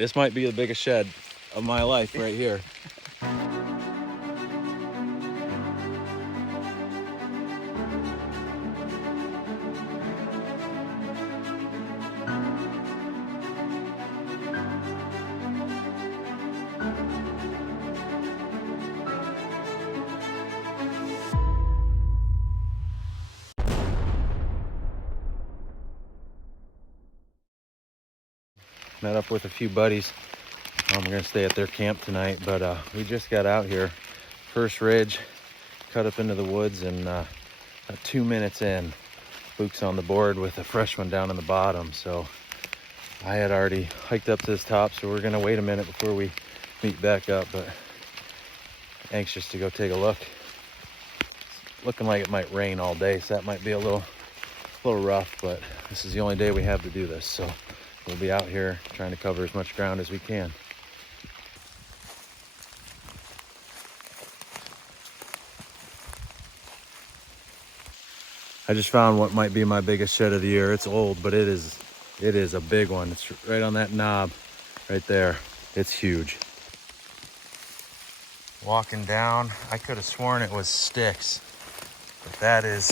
This might be the biggest shed of my life right here. Met up with a few buddies. We're gonna stay at their camp tonight, but we just got out here. First ridge, cut up into the woods, and 2 minutes in, Luke's on the board with a fresh one down in the bottom. So I had already hiked up to this top, so we're gonna wait a minute before we meet back up, but anxious to go take a look. It's looking like it might rain all day, so that might be a little rough, but this is the only day we have to do this, so we'll be out here trying to cover as much ground as we can. I just found what might be my biggest shed of the year. It's old, but it is a big one. It's right on that knob right there. It's huge. Walking down, I could have sworn it was sticks, but that is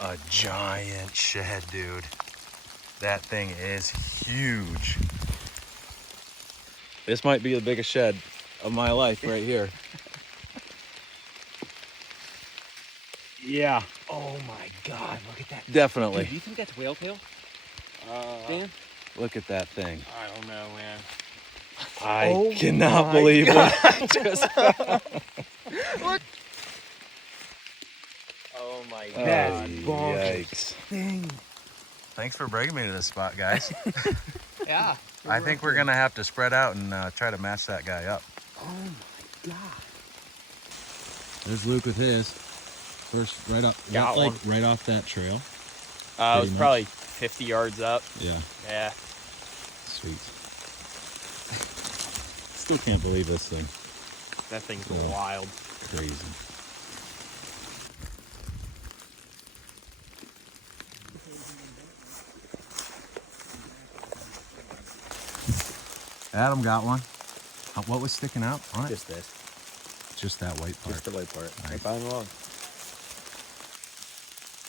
a giant shed, dude. That thing is huge. This might be the biggest shed of my life right here. Yeah. Oh my God, look at that. Definitely. Dude, do you think that's whale tail? Dan? Look at that thing. I don't know, man. I cannot believe what I just Look. Oh my God. That's bonkers. Yikes. Dang. Thanks for bringing me to this spot, guys. Yeah. I think we're gonna have to spread out and try to match that guy up. Oh my God. There's Luke with his. First, right up, Got one. right off that trail. It was probably 50 yards up. Yeah. Yeah. Sweet. Still can't believe this thing. That thing's Yeah. wild. Crazy. Adam got one. What was sticking out on it? Just this. Just that white part. Just the white part. Right. I found one.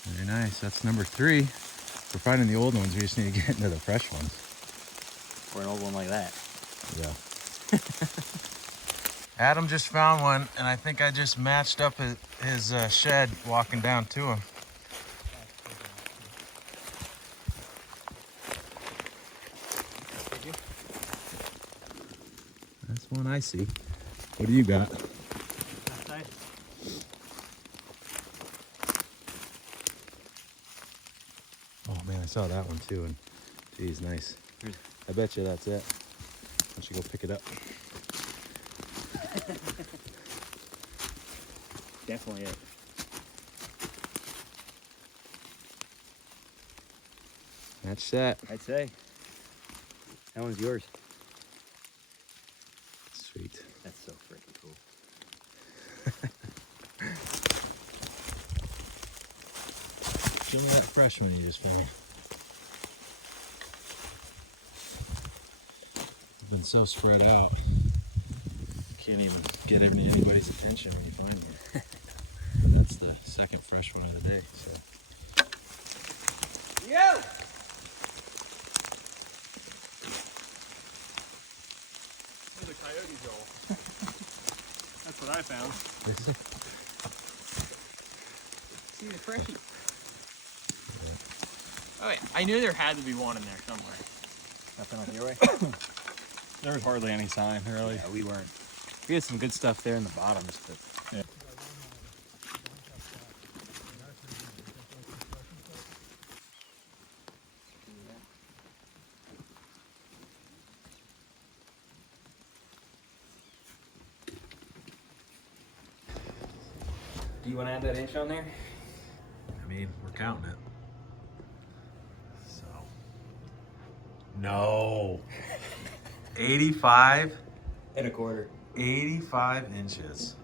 Very nice. That's number 3. We're finding the old ones. We just need to get into the fresh ones. Or an old one like that. Yeah. Adam just found one, and I think I just matched up his shed walking down to him. That's one I see. What do you got? That's nice. Oh man, I saw that one too, and geez, nice. I bet you that's it. Why don't you go pick it up? Definitely it. That's that. I'd say. That one's yours. Sweet. That's so freaking cool. Show me that fresh one you just found. It's been so spread out. Can't even get anybody's attention when you find one. That's the second fresh one of the day. So. Yeah. There's a coyote hole. That's what I found. See the freshie. Oh yeah, I knew there had to be one in there somewhere. Nothing on your way? There was hardly any sign, really. Yeah, we weren't. We had some good stuff there in the bottoms, but Yeah. do you want to add that inch on there? I mean, we're counting it. So. No. 85? And a quarter. 85 inches.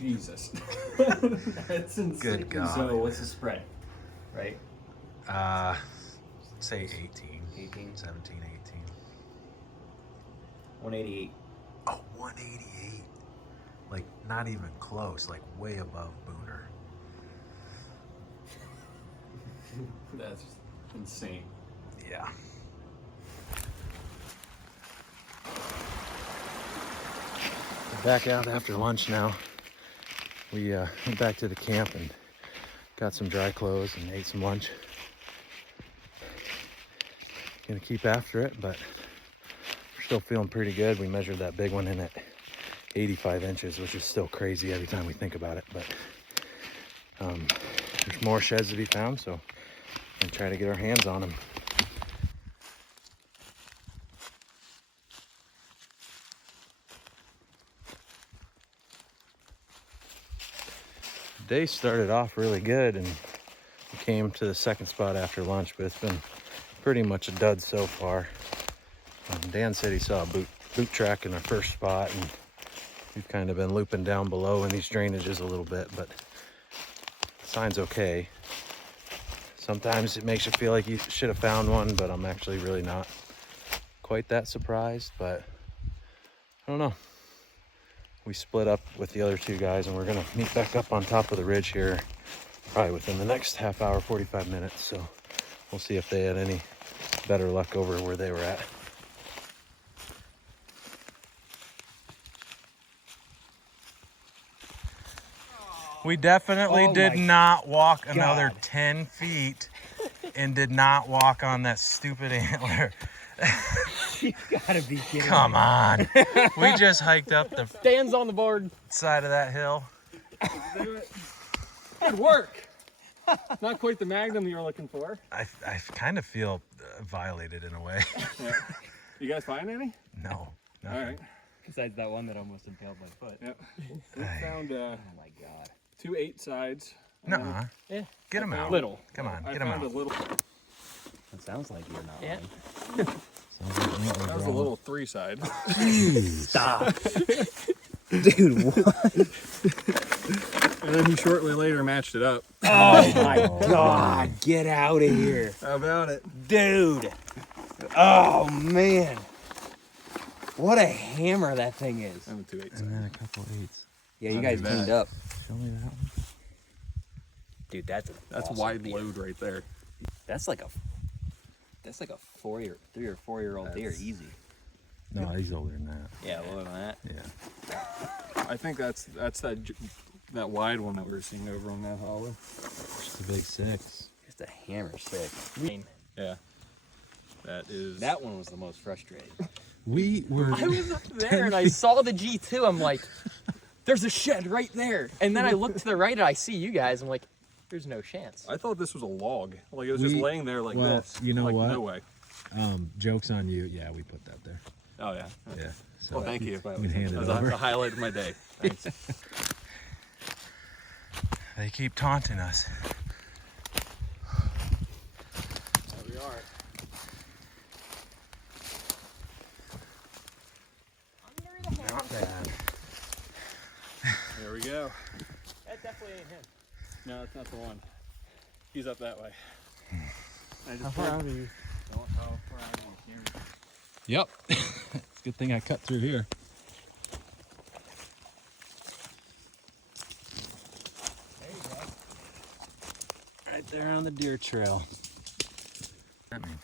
Jesus. That's insane. Good God. So what's the spread? right? Say 18. 18. 17, 18. 188. Oh, 188. Like, not even close. Like, way above Booner. That's insane. Yeah. We're back out after lunch now. We went back to the camp and got some dry clothes and ate some lunch. Gonna keep after it, but we're still feeling pretty good. We measured that big one in at 85 inches, which is still crazy every time we think about it. But there's more sheds to be found, so we're gonna try to get our hands on them. The day started off really good, and we came to the second spot after lunch, but it's been pretty much a dud so far. Dan said he saw a boot track in our first spot, and we've kind of been looping down below in these drainages a little bit, but the sign's okay. Sometimes it makes you feel like you should have found one, but I'm actually really not quite that surprised. But I don't know. We split up with the other two guys, and we're gonna meet back up on top of the ridge here probably within the next half hour, 45 minutes. So we'll see if they had any better luck over where they were at. We definitely did not walk another 10 feet and did not walk on that stupid antler. You gotta be kidding. Come on. We just hiked up the Dan's on the board. side of that hill. Good work. Not quite the magnum you were looking for. I kind of feel violated in a way. Yeah. You guys find any? No. All Nothing. right. Besides that one that almost impaled my foot. Yep. We found Oh my god. 2 8 sides. Nuh-uh. Yeah. Get him out. Little. Come on, I get him found out. a little. That sounds like you're not Yeah. lying. That was a little 3 side. Stop. Dude, what? And then he shortly later matched it up. Oh my god. Get out of here. How about it? Dude. Oh man. What a hammer that thing is. I'm a 2 8 And side. then a couple 8s. Yeah, you Not guys too cleaned bad. up. Show me that one. Dude, that's awesome wide deer. load right there. That's like a 3 or 4 year old deer, easy. No, he's older than that. Yeah, lower than that. Yeah. I think that's that wide one that we were seeing over on that hollow. Just a big 6. Just a hammer 6. Yeah. That is. That one was the most frustrating. We were. I was up there and I saw the G2. I'm like, there's a shed right there. And then I look to the right and I see you guys. I'm like, there's no chance. I thought this was a log. Like it was just laying there like well, this. you know like, what? No way. Joke's on you. Yeah, we put that there. Oh yeah. Yeah. So Well, thank you. you can hand it That was over. the highlight of my day. Thanks. They keep taunting us. There we are. Not bad. There we go. That definitely ain't him. No, that's not the one. He's up that way. How far out are you? Here. Yep. It's a good thing I cut through here. There you go. Right there on the deer trail. That mean?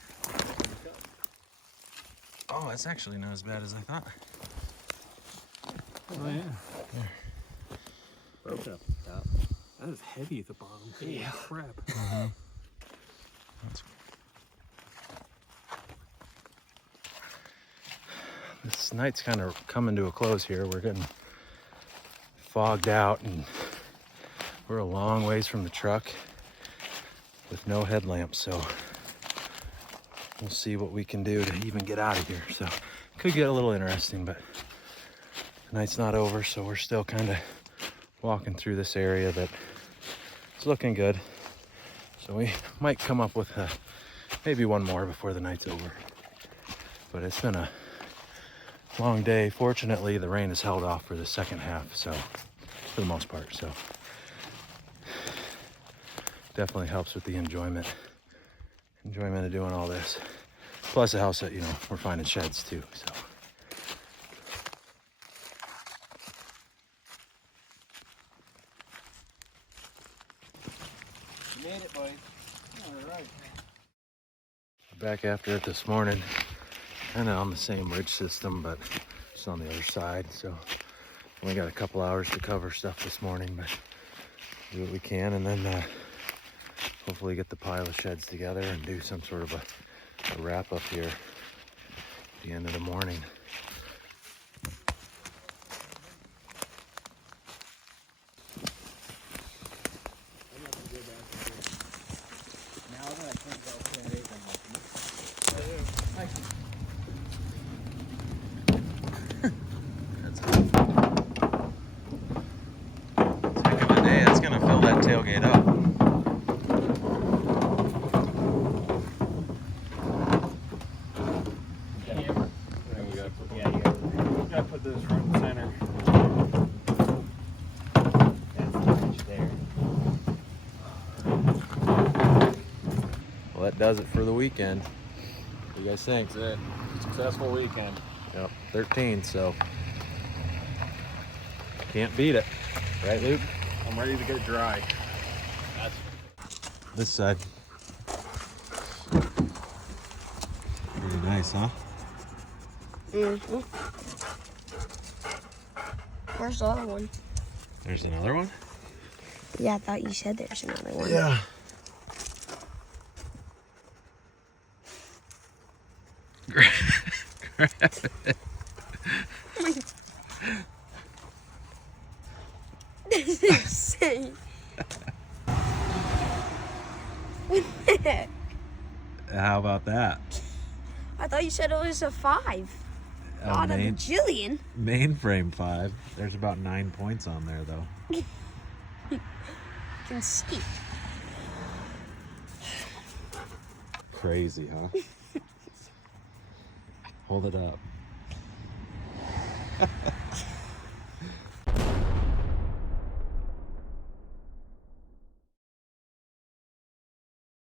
Oh, it's actually not as bad as I thought. Oh yeah. Broke up top. That is heavy at the bottom. Holy Yeah. crap. This night's kind of coming to a close here. We're getting fogged out and we're a long ways from the truck with no headlamps, so we'll see what we can do to even get out of here. So could get a little interesting, but the night's not over, so we're still kind of walking through this area that is looking good. So we might come up with maybe one more before the night's over. But it's been a long day. Fortunately, the rain has held off for the second half, so for the most part. So definitely helps with the enjoyment of doing all this. Plus it helps that, you know, we're finding sheds too, so. You made it, buddy. All right. Back after it this morning, kind of on the same ridge system, but just on the other side. So only got a couple hours to cover stuff this morning, but do what we can, and then hopefully get the pile of sheds together and do some sort of a wrap up here at the end of the morning. Heck of a day. That's gonna fill that tailgate up. You gotta put this front and center. Well, that does it for the weekend. What do you guys think? That's it. Successful weekend. Yep, 13, so can't beat it. Right, Luke? I'm ready to get dry. This side. Pretty nice, huh? Mm-hmm. Where's the other one? There's another one? Yeah, I thought you said there's another one. Yeah. This is insane. What the heck? How about that? I thought you said it was a 5. Not a bajillion. Mainframe 5. There's about 9 points on there, though. You can see. Crazy, huh? Hold it up.